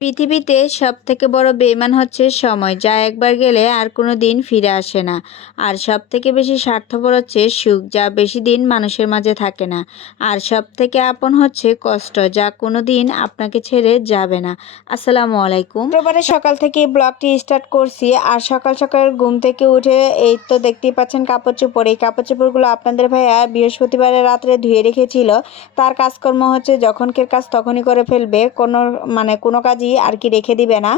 পৃথিবীতে সব থেকে বড় বেইমান হচ্ছে সময়, যা একবার গেলে আর কোনো দিন ফিরে আসে না। আর সব থেকে বেশি স্বার্থপর হচ্ছে সুখ, যা বেশি দিন মানুষের মাঝে থাকে না। আর সব থেকে আপন হচ্ছে কষ্ট, যা কোনো দিন আপনাকে ছেড়ে যাবে না। আসসালামু আলাইকুম। শুক্রবারে সকাল থেকে ব্লগটি স্টার্ট করছি। আর সকাল সকাল ঘুম থেকে উঠে এই তো দেখতেই পাচ্ছেন কাপড় চোপড়। এই কাপড় চোপড়গুলো আপনাদের ভাইয়া বৃহস্পতিবারের রাত্রে ধুয়ে রেখেছিল। তার কাজকর্ম হচ্ছে যখনকের কাজ তখনই করে ফেলবে। কোনো মানে কোনো কাজই আর কি রেখে দিবে না,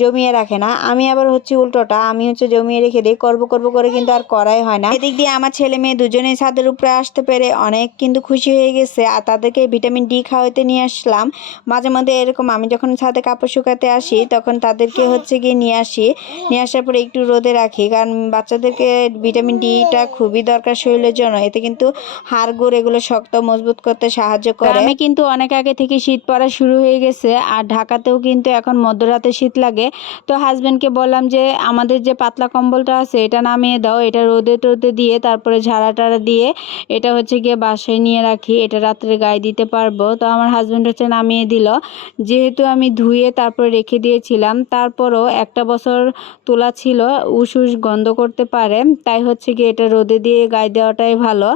জমিয়ে রাখে না। আমি আবার হচ্ছে উল্টোটা, আমি হচ্ছে জমিয়ে রেখে দিই, করব করব করে কিন্তু আর করাই হয় না। এদিক দিয়ে আমার ছেলে মেয়ে দুজনেই ছাদের উপরে আসতে পেরে অনেক কিন্তু খুশি হয়ে গেছে, আর তাদেরকে ভিটামিন ডি খাওয়াতে নিয়ে আসলাম। মাঝে মধ্যে এরকম আমি যখন ছাদে কাপড় শুকাতে আসি, তখন তাদেরকে হচ্ছে গিয়ে নিয়ে আসি। নিয়ে আসার পরে একটু রোদে রাখি, কারণ বাচ্চাদেরকে ভিটামিন ডিটা খুবই দরকার শরীরের জন্য। এতে কিন্তু হাড় গোড় এগুলো শক্ত, মজবুত করতে সাহায্য করে। আমি কিন্তু অনেক আগে থেকে শীত পড়া শুরু হয়ে গেছে, আর ঢাকাতেও কিন্তু এখন মধ্যরাতে শীত লাগে। তো হাজব্যান্ডকে বললাম যে, আমাদের যে পাতলা কম্বলটা আছে, এটা নামিয়ে দাও। এটা রোদে টোদে দিয়ে, তারপরে ঝাড়া টাড়া দিয়ে, এটা হচ্ছে গিয়ে বাসায় নিয়ে রাখি। এটা রাত্রে গায়ে দিতে পারব। তো আমার হাজব্যান্ড হচ্ছে নামিয়ে দিল। যেহেতু আমি ধুয়ে তারপরে রেখে দিয়েছিলাম, তারপরও একটা বছর তোলা ছিল উস উস গন্ধ করতে পারে। তাই হচ্ছে গিয়ে এটা রোদে দিয়ে গায়ে দেওয়াটাই ভালো।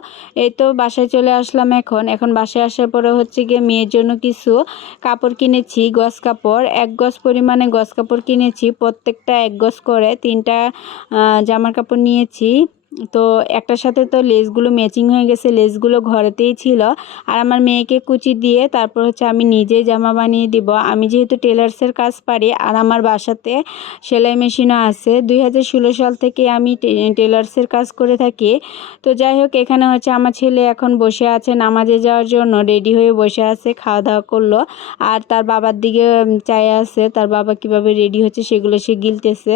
এই তো বাসায় চলে আসলাম এখন। এখন বাসায় আসার পরে হচ্ছে গিয়ে মেয়ের জন্য কিছু কাপড় কিনেছি গস কাপড়। এক গজ পরিমাণে গজ কাপড় কিনেছি প্রত্যেকটা এক গজ করে তিনটা জামার কাপড় নিয়েছি। তো একটার সাথে তো লেসগুলো ম্যাচিং হয়ে গেছে, লেসগুলো ঘরেতেই ছিল। আর আমার মেয়েকে কুচি দিয়ে তারপর হচ্ছে আমি নিজেই জামা বানিয়ে দিব। আমি যেহেতু টেলার্সের কাজ পারি, আর আমার বাসাতে সেলাই মেশিনও আছে। দুই হাজার ষোলো সাল থেকে আমি টেলার্সের কাজ করে থাকি। তো যাই হোক, এখানে হচ্ছে আমার ছেলে এখন বসে আছে নামাজে যাওয়ার জন্য, রেডি হয়ে বসে আছে খাওয়া দাওয়া করল। আর তার বাবার দিকে চায় আছে, তার বাবা কীভাবে রেডি হচ্ছে সেগুলো সে গিলতেছে।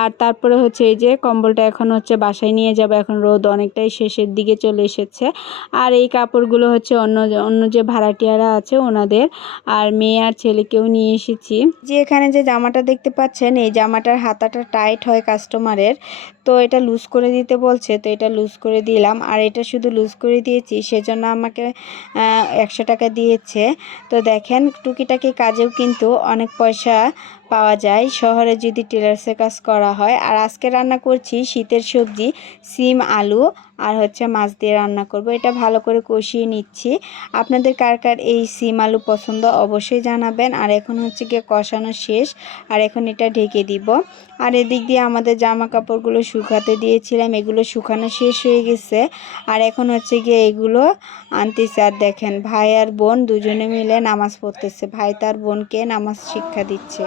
আর তারপরে হচ্ছে এই যে কম্বলটা এখন হচ্ছে বাসায় নিয়ে যাবে। এখন রোদ অনেকটাই শেষের দিকে চলে এসেছে। আর এই কাপড়গুলো হচ্ছে অন্য অন্য যে ভাড়াটিয়ারা আছে ওনাদের। আর মেয়ে আর ছেলেকেও নিয়ে এসেছি। যে এখানে যে জামাটা দেখতে পাচ্ছেন, এই জামাটার হাতাটা টাইট হয় কাস্টমারের। তো এটা লুজ করে দিতে বলছে, তো এটা লুজ করে দিলাম। আর এটা শুধু লুজ করে দিয়েছি, সেজন্য আমাকে একশো টাকা দিয়েছে। তো দেখেন, টুকিটাকি কাজেও কিন্তু অনেক পয়সা পাওয়া যায়। শহরে যদি টেলার্সের কাজ করা হয়, আর আজকে রান্না করছি শীতের সবজি, সিম, আলু, আর হচ্ছে মাছ দিয়ে রান্না করব। এটা ভালো করে কষিয়ে নিচ্ছি। আপনাদের কার কার এই সিম, আলু পছন্দ অবশ্যই জানাবেন। আর এখন হচ্ছে গিয়ে কষানো শেষ, আর এখন এটা ঢেকে দিব। আর এদিক দিয়ে আমাদের জামা কাপড়গুলো শুকাতে দিয়েছিলাম, এগুলো শুকানো শেষ হয়ে গেছে। আর এখন হচ্ছে গিয়ে এগুলো আনতেছে। আর দেখেন, ভাই আর বোন দুজনে মিলে নামাজ পড়তেছে। ভাই তার বোনকে নামাজ শিক্ষা দিচ্ছে।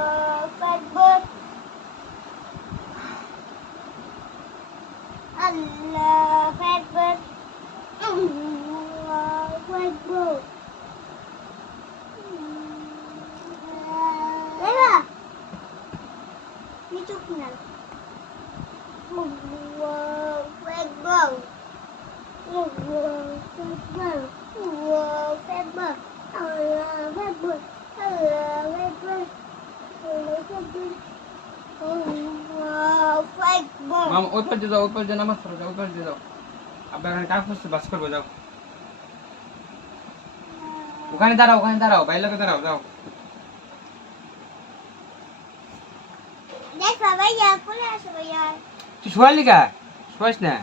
মামা, ওই পাশে যাও, ওই পাশে নামাজ পড়ো, যাও, ওই পাশে যাও। এখানে কাজ করছে, বাস করব, যাও। ওখানে দাঁড়াও ওখানে দাঁড়াও বাইরে দাঁড়াও যাও তুই শোয়ালি কা শোয়াস না।